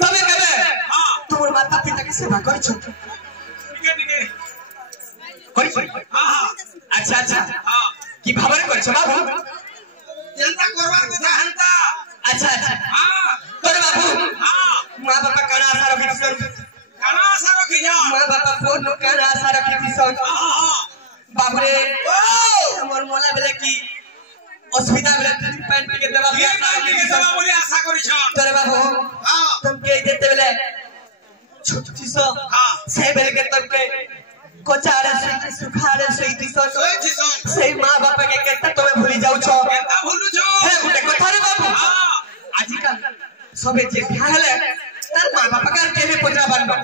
तबे केबे तोर माता पिता के सेवा करै छ अच्छा अच्छा की भावरे करै छ बाबू जनता करवार কথা हंता अच्छा अच्छा तोर बाबू मां बापा काना आशा रखि मां बापा फोन काना आशा रखि बाबरे हमर मोला बेले की असुविधा बेले पैंट के दबा बोली आशा करी छ तोरे बाबू तुम के देते बेले छोटी सो से बेले के तुम के कोचारे से सुखारे से से मां बापा के केता तमे भूली जाउ छ केता भूलु छ हे गुटे कथा रे बाबू आजिकल सबे जे खाले तार मां बापा का केने पजरा बानबो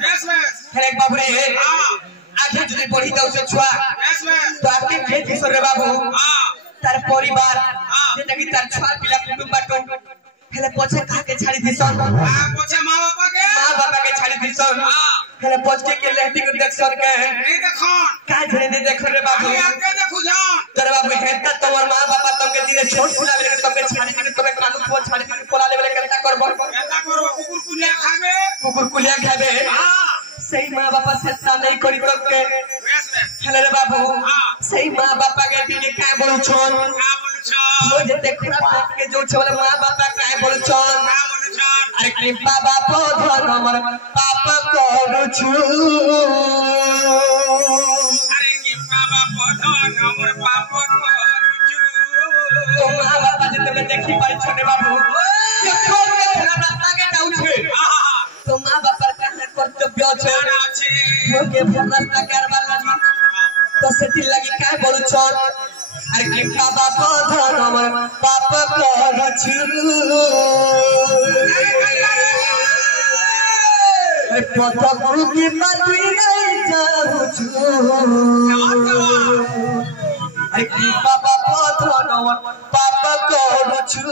हे बाबू रे आगे जदी पढ़ी जाउ से छुआ तो आपके खेती सर रे बाबू तार परिवार जेटा कि तार छुआ पिला कुटुंब बाटो हेले पछे का के छाड़ी दिसन पछे मां बापा के छाड़ी दिसन हेले पछे के लेहटी को देख सर के नहीं देखन का झने दे देख रे बाबू आके देखु जा तोर बाबू हेता तोर मां बापा तुमके दिने छोट फुला ले तुमके छाड़ी के तुमके कानू को छाड़ी के पोला लेबे केता करबो कुकुर कुलिया खाबे सही मां बापा से नहीं करी तुमके हेले रे बाबू सही मां बापा के दिने का बोलु छन हो जते खुरा बात के जो छले मां बापा का बोलु छन अरे कृपा बापो धन हमर पाप करू छु अरे कृपा बापो धन हमर पाप करू छु तो मां बापा जते देखि पाइ छने बाबू ये छोड़ के रास्ता के जाउ छे तो मां बापा का कर्तव्य छे हो के रास्ता करबा लागि तो सेति लागि का बोलु छन अरे कृपा बापो धन हमर पाप करू छु पता की मातुई नहीं जाऊ छु अरे की बाबा पथन पाप करू छु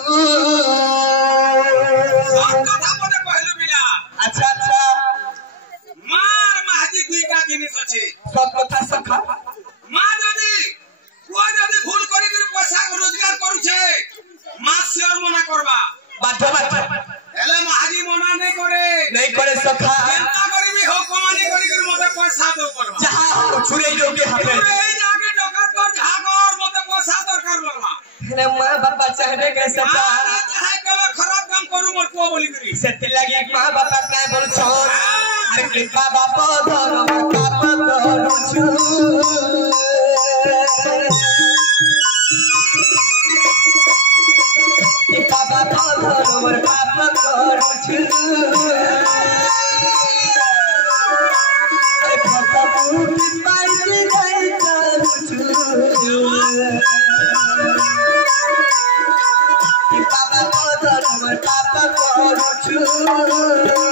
अच्छा अच्छा मार महाजी दुई का जिनिस अछि सब कथा सखा मां दादी को दादी भूल करी के पैसा रोजगार करू छे मां शेयर मना करबा बात एले महाजी मना नहीं करे सखा चिंता करी भी हो कमानी करी के मते पैसा दो करबा जहां हो छुरे जोगे हाथे जाके डकत कर जहां कर मते पैसा दरकार बरबा हेले मां बापा चाहबे के सखा चाहे केला खराब काम करू मत को बोली करी सेति लागि मां बापा काय बोल छ अरे कृपा बापा धन पाप करू छु कृपा बापा धन पाप करू छु अरे पता पूरी पाई नहीं करू छु कृपा बापा धन पाप करू छु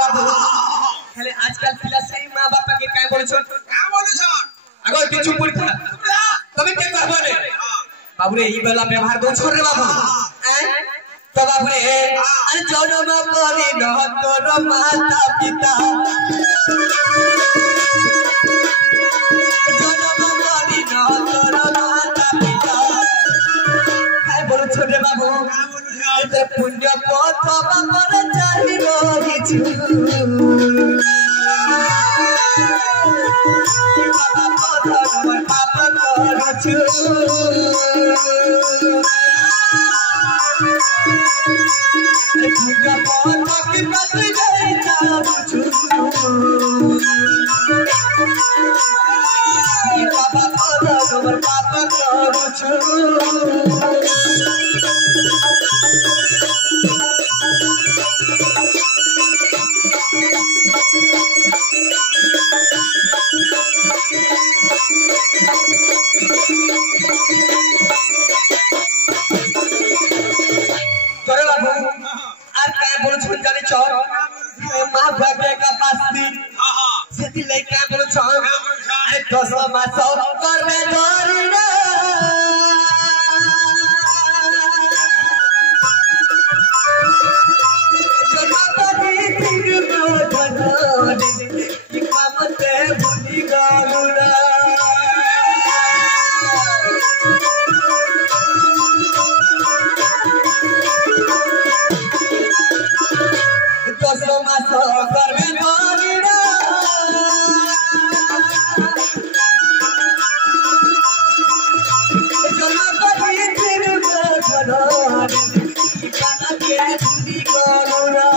हेले आजकल पिला सही मां बापा के काय बोल छन अगर तू चुप पड़ तबे के कहबो रे बाबू रे ई वाला व्यवहार दो छोड़ रे बाबू तो बाबू रे अरे जन्म करी न तोर माता पिता जन्म करी न तोर माता पिता काय बोल छोड़ रे बाबू ते पुण्य पथ बापर चाहि रही छु बाबा पथ पाप करू छु पुण्य पथ की बात गई जाऊ छु बाबा पथ पाप करू छु तोरे बाबू आर काय बोल छन जाने छ मां भाग्य का पास दी সেটি লেখা বলছ আরে 10 মাস করবে ধরিনা জনপতি তিরু ধনরে কি কামতে ভুলি গলুনা 10 মাস করবে ধরিনা জনপতি তিরু ধনরে কি কামতে ভুলি গলুনা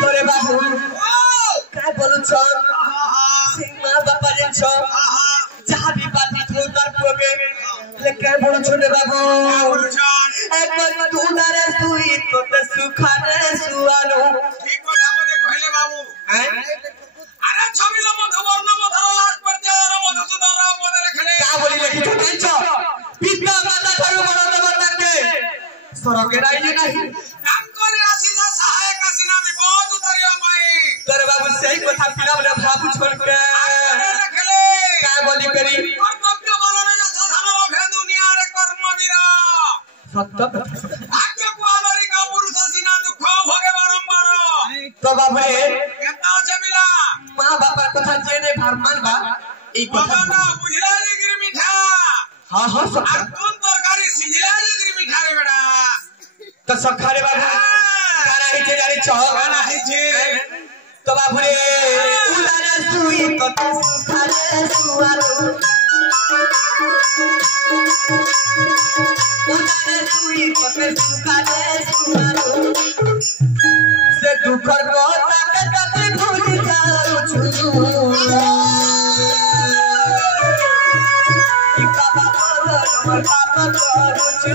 তোরে বাবু काय बोलून छो सिंह बापा जे छो जहां भी बात थो तार पोगे ले काय बोलून छोटे बाबू एक बार तू नारे सुई तो ते सुखाने सुआनो ठीक কথা বলে কইলে বাবু আরে ছবিলা মধুবর্ণ মধুর লাশ পড়তে আর মধুসূদন রাও মনে রাখলে का बोली लेखि तो छ पिता माता थारु बड़ दबर ताके सरके राइले नाही তাঙ্করে আসিলা সহায়ক আসিনা বিপদ উতরিয়া পাই तोरे बाबू सही কথা पिला बले भाबू छोड़ के রাখলে काय बोली करी কর্তব্য পালনে সাধারণ লোকে দুনিয়ারে কর্মবীর सत्य ভাগ্য কুয়ালরি কা পুরুষ আসিনা দুঃখ ভোগে বারম্বার तो बाबू रे কেমন আছে মিলা मां बापा कथा जेने भरमान बा ई বাবা कथा না বুঝলা জিগির মিঠা हां हां আর सत्य কোন তরকারি সিঝলা জিগির মিঠা রে বেটা तो सखारे बाबू काना हिचे गाड़ी छ কানা হইছে तो बाबू रे उलारा सुई तो सुखारे सुआरो उलारा सुई तो सुखारे सुआरो से दुखर को ताके ताके भूल जाऊ छु ई बाबा हमर पाप करू छु